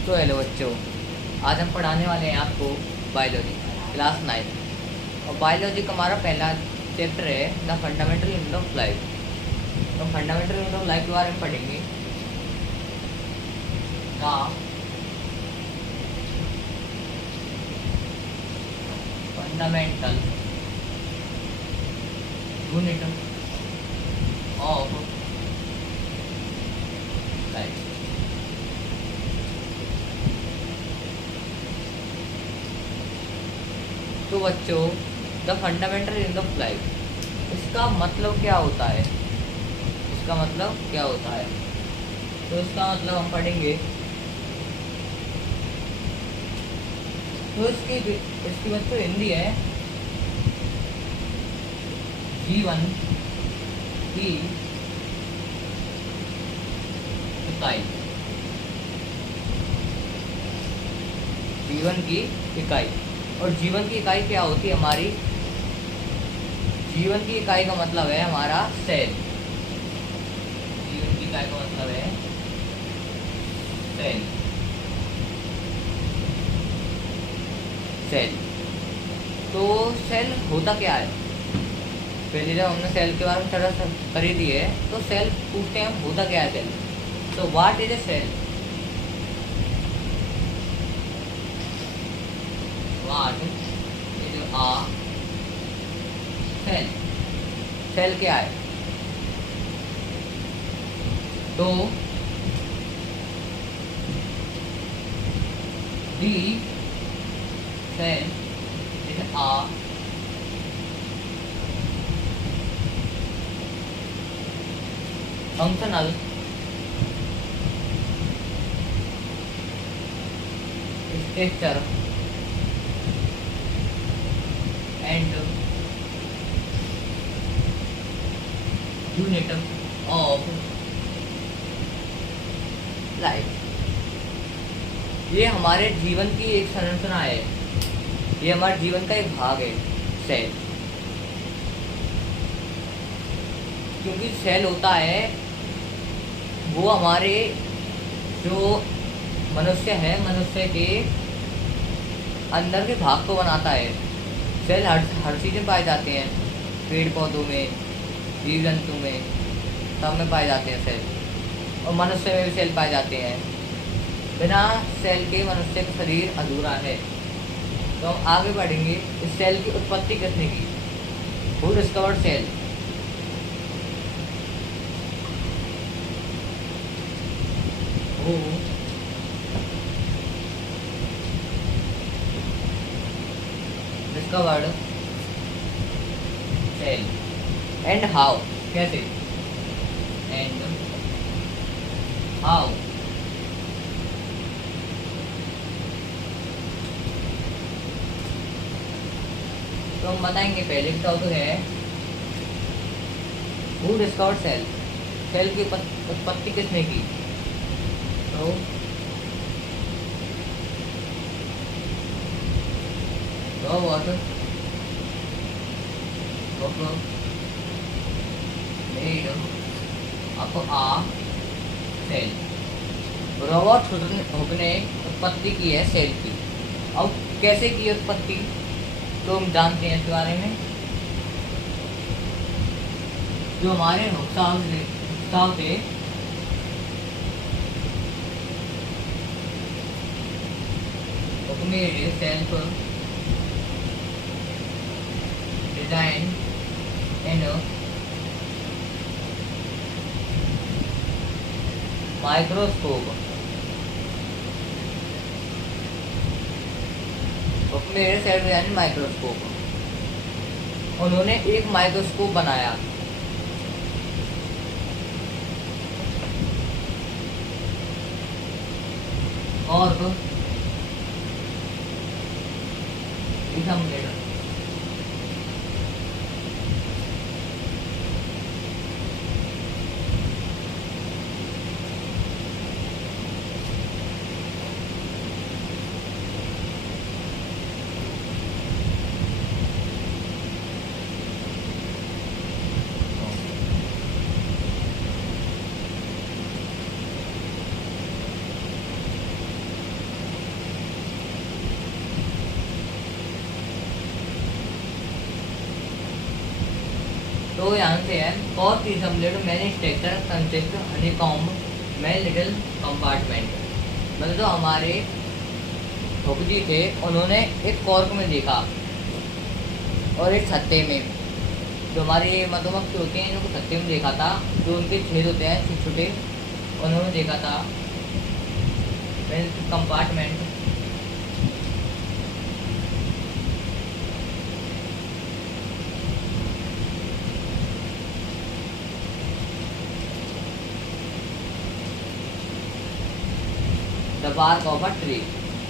तो हेलो बच्चों, आज हम पढ़ाने वाले हैं आपको बायोलॉजी क्लास 9। और बायोलॉजी का हमारा पहला चैप्टर है the fundamental unit of life. तो फंडामेंटल यूनिट ऑफ लाइफ के बारे में पढ़ेंगे। The fundamental unit of life. तो बच्चों, the fundamental unit of life, इसका मतलब क्या होता है? इसका मतलब क्या होता है? तो इसका मतलब हम पढ़ेंगे। तो इसकी बच्चों हिंदी है जीवन की इकाई। जीवन की इकाई। और जीवन की इकाई क्या होती है हमारी? जीवन की इकाई का मतलब है हमारा सेल। जीवन की इकाई का मतलब है सेल। सेल। तो सेल होता क्या है? पहले जब हमने सेल के बारे में चर्चा करी दी है, तो सेल पूछते हैं हम होता क्या है सेल। तो what is a cell? What is a cell? Cell क्या है? तो the cell is a functional structure and unit of life। ये हमारे जीवन की एक संरचना है, ये हमारे जीवन का एक भाग है सेल। क्योंकि सेल होता है वो हमारे जो मनुष्य है, मनुष्य के अंदर के भाग को बनाता है। सेल हर चीज़ में पाए जाते हैं, पेड़ पौधों में, जीव जंतु में, सब में पाए जाते हैं सेल। और मनुष्य में भी सेल पाए जाते हैं। बिना सेल के मनुष्य का शरीर अधूरा है। तो हम आगे बढ़ेंगे। इस सेल की उत्पत्ति किसने की? Who discovered cell? Who discovered cell and how? कैसे? And how? तो हम बताएंगे। पहले का तो है Who discovered cell? सेल की उत्पत्ति किसने की? तो Robert Hooke made up a cell। Robert Hooke ने उत्पत्ति की है सेल की। अब कैसे की उत्पत्ति, तो हम जानते हैं इसके बारे में। जो हमारे हुक साहब थे, made a self design and microscope. मेरे सेल्फ डिजाइन माइक्रोस्कोप। उन्होंने एक माइक्रोस्कोप बनाया। और तो यहाँ से है कॉर्क इज अम्लेड मैनी स्ट्रक्चर कंसिस्ट हनीकॉम्ब में लिटिल कंपार्टमेंट। मतलब जो हमारे फूफू जी थे उन्होंने एक कॉर्क में देखा और एक छत्ते में, जो हमारे मधुमक्खी होते हैं इनको छत्ते में देखा था, जो उनके छेद होते हैं छोटे छोटे, उन्होंने देखा था compartment. The bark of a tree.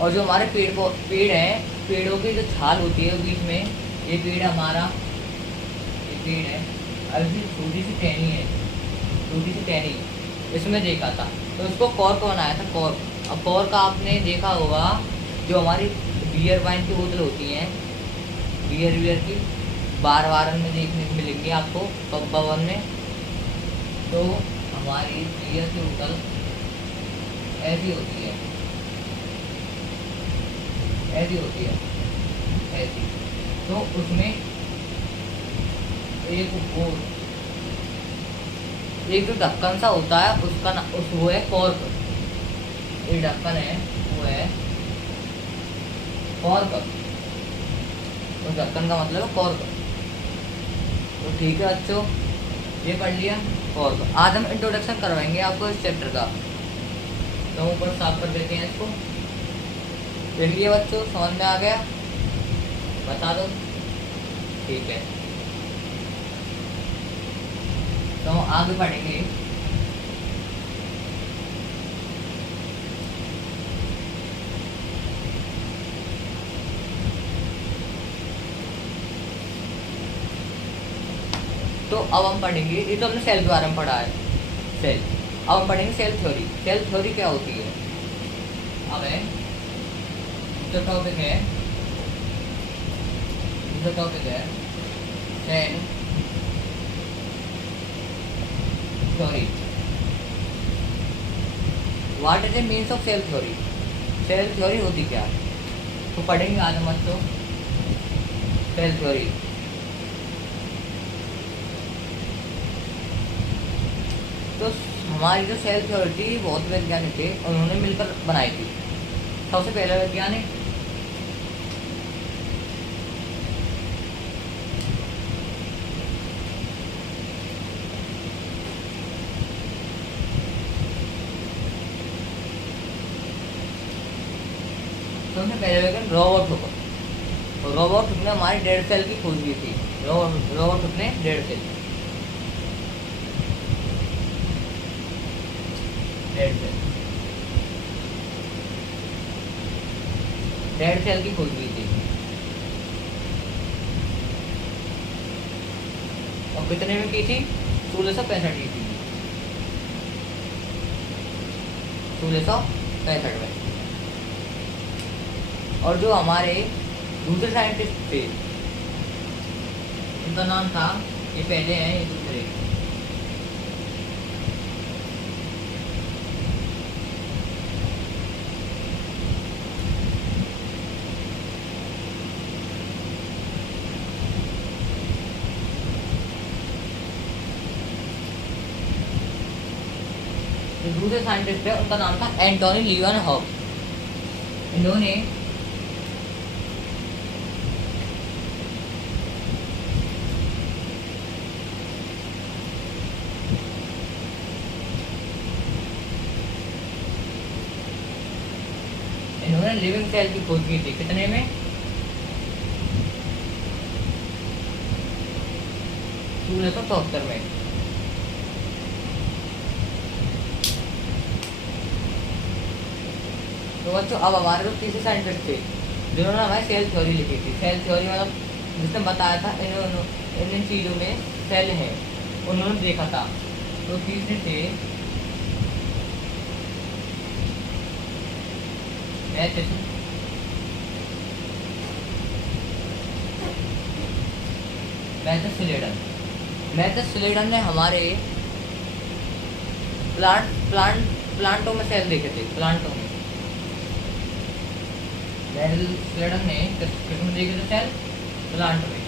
और जो हमारे पेड़ हैं, पेड़ों की जो छाल होती है बीच में, ये पेड़ हमारा, ये पेड़ है, अभी छोटी सी टहनी है, छोटी सी टहनी, इसमें देखा था, तो उसको कॉर्क बनाया था, कॉर्क। अब कॉर्क आपने देखा होगा जो हमारी बियर वाइन की बोतल होती हैं, बियर की बार बार में देखने को मिलेंगी आपको पब भवन में। तो हमारी बियर की बोतल ऐसी होती है, ऐसी होती है, ऐसी। तो उसमें एक जो ढक्कन सा होता है उसका ना, उस वो है कॉर्क। ये ढक्कन है वो है कॉर्क, उस ढक्कन का मतलब है कॉर्क। तो ठीक है बच्चों, ये पढ़ लिया कॉर्क। आज हम इंट्रोडक्शन करवाएंगे आपको इस चैप्टर का, तो ऊपर साफ कर देते हैं इसको। देख लिया बच्चों, समझ में आ गया? बता दो। ठीक है, तो आगे बढ़ेंगे। तो अब हम पढ़ेंगे, ये तो हमने सेल के बारे में पढ़ा है, सेल। अब हम पढ़ेंगे सेल थ्योरी। सेल थ्योरी क्या होती है? अब है जो टॉपिक है, जो टॉपिक है cell theory. What is the means of cell theory? Cell theory होती क्या? तो पढ़ेंगे आज हम बच्चों सेल थ्योरी। तो हमारी जो सेल थ्योरी थी बहुत वैज्ञानिक थे, उन्होंने मिलकर बनाई थी। सबसे पहला वैज्ञानिक रॉबर्ट हुक। रॉबर्ट हुक ने हमारी डेड सेल की खोज की थी। रॉबर्ट हुक ने डेड सेल की खोज की थी। और कितने में की थी? 1665 की थी, 1665 में। और जो हमारे दूसरे साइंटिस्ट थे उनका नाम था, ये पहले हैं ये दूसरे, जो दूसरे साइंटिस्ट है उनका नाम था एंटोनी लीवन-हॉफ। इन्होंने लिविंग सेल की खोज की थी। कितने में? 1674 में। तो बच्चों अब हमारे जो तीसरे साइंटिस्ट थे जिन्होंने हमारी सेल थ्योरी लिखी थी। सेल थ्योरी मतलब जिसने बताया था इन चीज़ों में सेल है, उन्होंने देखा था। तो तीसरे थे मैथ्यूस स्लेडन ने हमारे प्लांटों में सेल देखे थे। प्लांटों में मैथ्यूस स्लेडन ने किसमें देखे थे सेल? प्लांट में।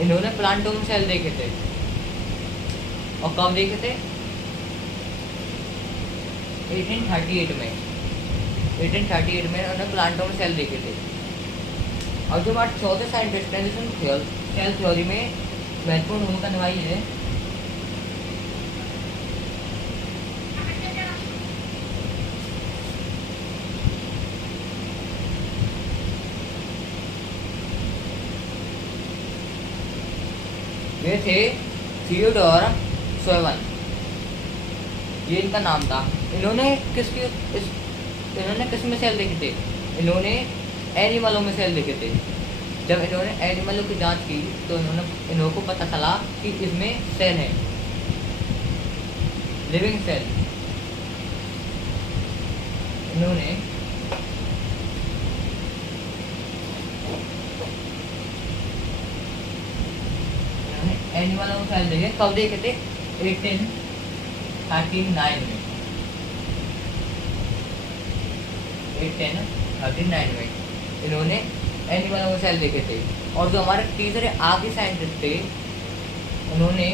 इन्होंने प्लांटोम सेल देखे थे। और कब देखे थे? 1838 में। 1838 में उन्होंने प्लांटोम सेल देखे थे। और जो हमारे चौथे साइंटिस्ट हैं जिसने सेल थ्योरी में महत्वपूर्ण भूमिका निभाई है, ये थे थियोडोर शोवन। ये इनका नाम था। इन्होंने किस में सेल देखे थे? इन्होंने एनिमलों में सेल देखे थे। जब इन्होंने एनिमलों की जांच की तो इन्हों को पता चला कि इसमें सेल है, लिविंग सेल। इन्होंने एनिमलों में सेल देखे। कब देखे थे? 1839 में। 1839 में इन्होंने एनिमलों में सेल देखे थे। और जो हमारे तीसरे आखिरी साइंटिस्ट थे, उन्होंने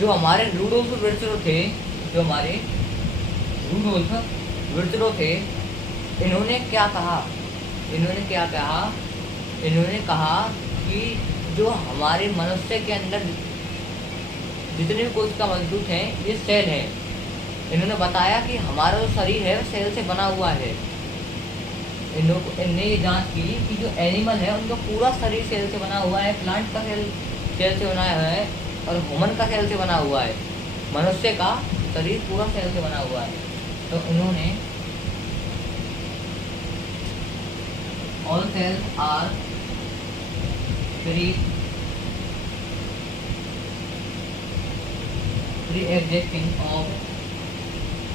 जो हमारे रूडोल्फ विर्चरो थे, जो हमारे रूडोल्फ विर्चरो थे, इन्होंने क्या कहा? इन्होंने कहा कि जो हमारे मनुष्य के अंदर जितने भी कोशिका मौजूद हैं ये सेल है। इन्होंने बताया कि हमारा जो शरीर है सेल से बना हुआ है। इनने ये जांच की कि जो एनिमल है उनका पूरा शरीर सेल से बना हुआ है। प्लांट का सेल से बना है और ह्यूमन का सेल से बना हुआ है। मनुष्य का शरीर पूरा सेल से बना हुआ है। तो इन्होंने all cells are pre existing of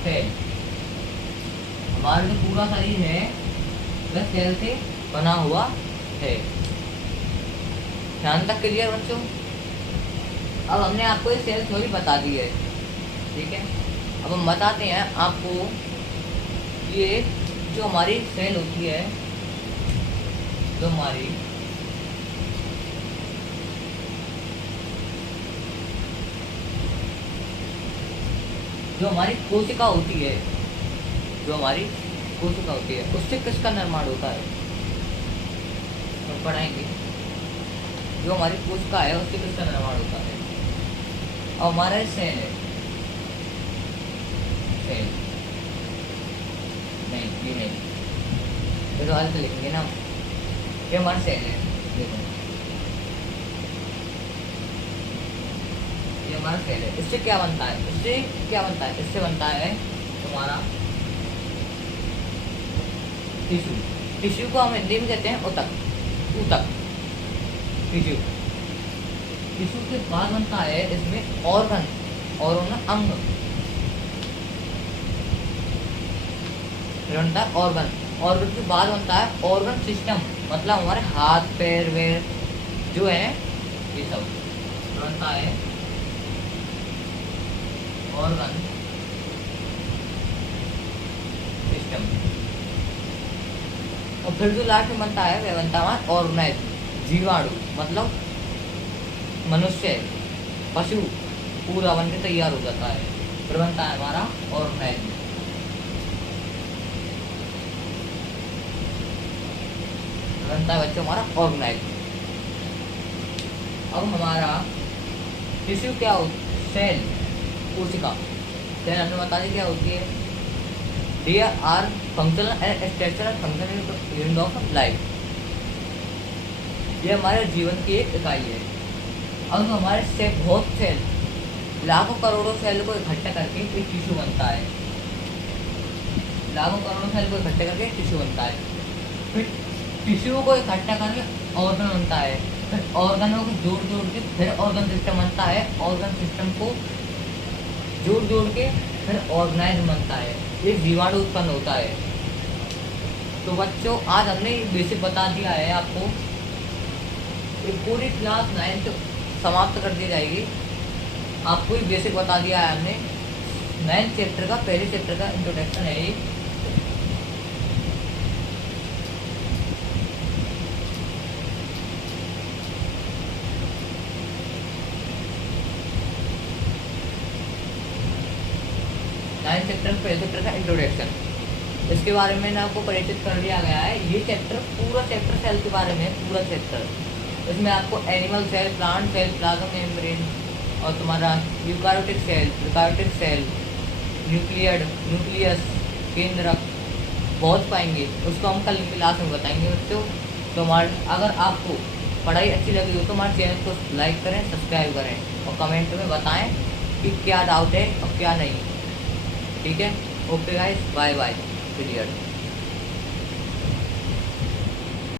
cell. हमारा जो पूरा शरीर है वह सेल से बना हुआ है। ध्यान तक क्लियर बच्चों? अब हमने आपको ये सेल थ्योरी बता दी है, ठीक है। अब हम बताते हैं आपको ये जो हमारी सेल होती है, जो हमारी कोशिका होती है, उससे किसका निर्माण होता है? हम पढ़ाएंगे। जो हमारी कोशिका है उससे किसका निर्माण होता है? और हमारा सेल है, सेल नहीं, ये नहीं, तो आज तो लिखेंगे ना, ये हमारा सेल है। देखो ये हमारा सेल है। इससे क्या बनता है? इससे बनता है तुम्हारा टिश्यू को हम हिंदी में कहते हैं ऊतक। टिश्यू के बाद बनता है इसमें ऑर्गन और अंग। बनता है ऑर्गन के बाद बनता है ऑर्गन सिस्टम, मतलब हमारे हाथ पैर वेर जो है ये सब बनता है ऑर्गन सिस्टम। और फिर जो लास्ट में बनता है वह बनता है ऑर्गेनाइज्म, जीवाणु, मतलब मनुष्य, पशु पूरा बन के तैयार हो जाता है। फिर बनता है हमारा ऑर्गेनाइज्म। बनता है बच्चों हमारा ऑर्गेनाइज्म। अब हमारा टिश्यू क्या होता है? सेल, कोशिका। सेल हमने बता दी क्या होती है। They are functional and structural function unit of life. ये हमारे जीवन की एक इकाई है। अब हमारे से बहुत सेल, लाखों करोड़ों सेल को इकट्ठा करके एक टिश्यू बनता है। लाखों करोड़ों सेल को इकट्ठा करके टिश्यू बनता है। फिर टिश्यू को इकट्ठा करके ऑर्गन बनता है। फिर ऑर्गनों को जोड़ के फिर ऑर्गन सिस्टम बनता है। ऑर्गन सिस्टम को जोड़ के फिर ऑर्गेनाइज्म बनता है। ये जीवाणु उत्पन्न होता है। तो बच्चों आज हमने बेसिक बता दिया है आपको ये पूरी क्लास 9th समाप्त कर दी जाएगी। आपको ही बेसिक बता दिया है हमने। 9th चैप्टर का पहले चैप्टर का इंट्रोडक्शन है ये। नाइन्थ चैप्टर में पहले चैप्टर का इंट्रोडक्शन, इसके बारे में आपको परिचित कर दिया गया है। ये चैप्टर पूरा चैप्टर सेल के बारे में, पूरा चैप्टर। इसमें आपको animal cell, plant cell, plasma membrane और तुम्हारा यूकारियोटिक सेल, न्यूक्लियस, केंद्रक बहुत पाएंगे। उसको हम कल की क्लास में बताएंगे बच्चों। तो अगर आपको पढ़ाई अच्छी लगी हो तो हमारे चैनल को लाइक करें, सब्सक्राइब करें और कमेंट में बताएं कि क्या डाउट है और क्या नहीं। ठीक है, okay guys, bye bye, clear.